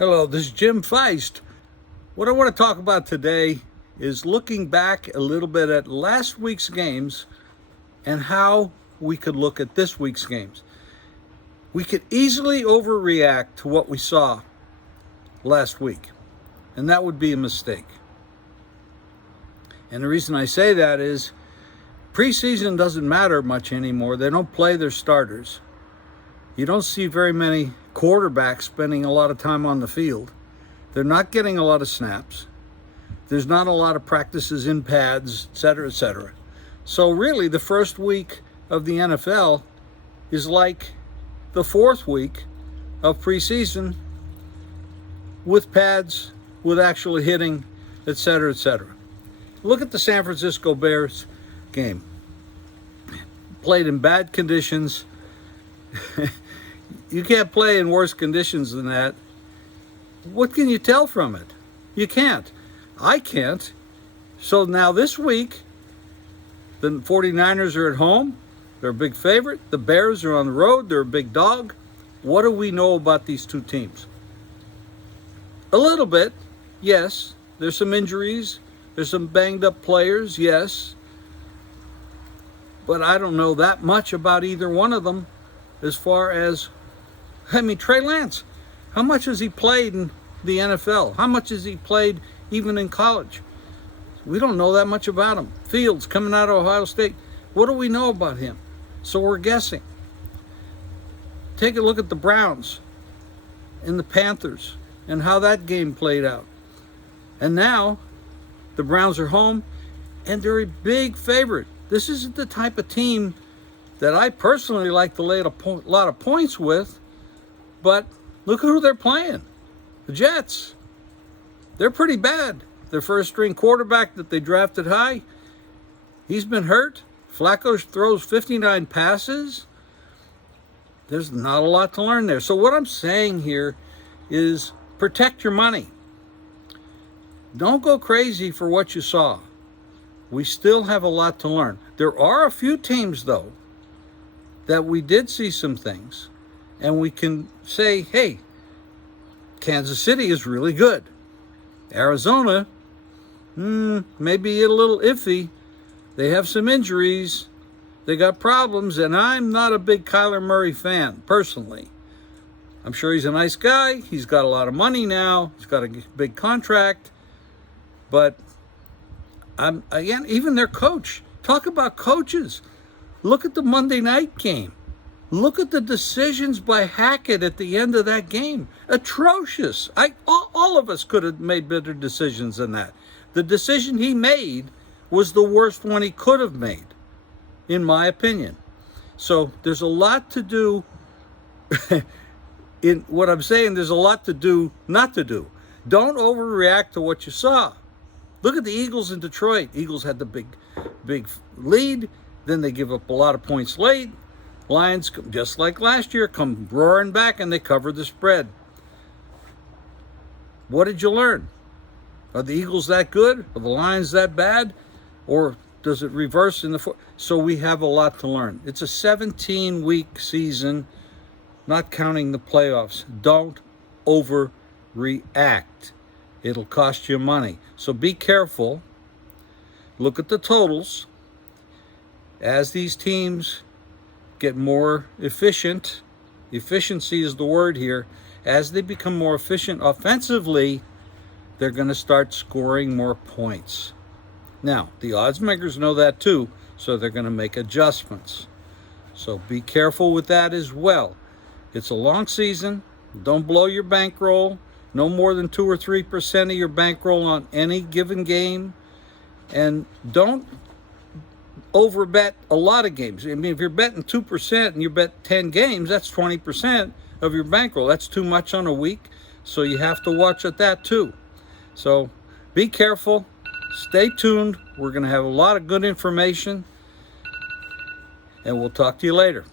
Hello, this is Jim Feist. What I want to talk about today is looking back a little bit at last week's games and how we could look at this week's games. We could easily overreact to what we saw last week, and that would be a mistake. And the reason I say that is preseason doesn't matter much anymore. They don't play their starters. You don't see very many quarterbacks spending a lot of time on the field. They're not getting a lot of snaps. There's not a lot of practices in pads, et cetera, et cetera. So really, the first week of the NFL is like the fourth week of preseason with pads, with actually hitting, et cetera, et cetera. Look at the San Francisco Bears game. Played in bad conditions. You can't play in worse conditions than that. What can you tell from it? You can't. I can't. So now this week, the 49ers are at home. They're a big favorite. The Bears are on the road. They're a big dog. What do we know about these two teams? A little bit, yes. There's some injuries. There's some banged up players, yes. But I don't know that much about either one of them as far as, Trey Lance, how much has he played in the NFL? How much has he played even in college? We don't know that much about him. Fields coming out of Ohio State. What do we know about him? So we're guessing. Take a look at the Browns and the Panthers and how that game played out. And now the Browns are home and they're a big favorite. This isn't the type of team that I personally like to lay a lot of points with, but look at who they're playing. The Jets. They're pretty bad. Their first string quarterback that they drafted high, he's been hurt. Flacco throws 59 passes. There's not a lot to learn there. So what I'm saying here is protect your money. Don't go crazy for what you saw. We still have a lot to learn. There are a few teams, though, that we did see some things, and we can say, hey, Kansas City is really good. Arizona, maybe a little iffy. They have some injuries. They got problems, and I'm not a big Kyler Murray fan, personally. I'm sure he's a nice guy. He's got a lot of money now. He's got a big contract. But, again, even their coach. Talk about coaches. Look at the Monday night game. Look at the decisions by Hackett at the end of that game. Atrocious. All of us could have made better decisions than that. The decision he made was the worst one he could have made, in my opinion. So there's a lot to do. In what I'm saying, there's a lot to do not to do. Don't overreact to what you saw. Look at the Eagles in Detroit. Eagles had the big lead. Then they give up a lot of points late. Lions, just like last year, come roaring back and they cover the spread. What did you learn? Are the Eagles that good? Are the Lions that bad? Or does it reverse in the So we have a lot to learn. It's a 17-week season, not counting the playoffs. Don't overreact. It'll cost you money. So be careful. Look at the totals. As these teams get more efficient, efficiency is the word here, as they become more efficient offensively, they're going to start scoring more points. Now, the odds makers know that too, so they're going to make adjustments. So be careful with that as well. It's a long season. Don't blow your bankroll. No more than 2 or 3% of your bankroll on any given game. And don't overbet a lot of games. I mean, if you're betting 2% and you bet 10 games, that's 20% of your bankroll. That's too much on a week, so you have to watch at that too. So be careful. Stay tuned. We're going to have a lot of good information, and we'll talk to you later.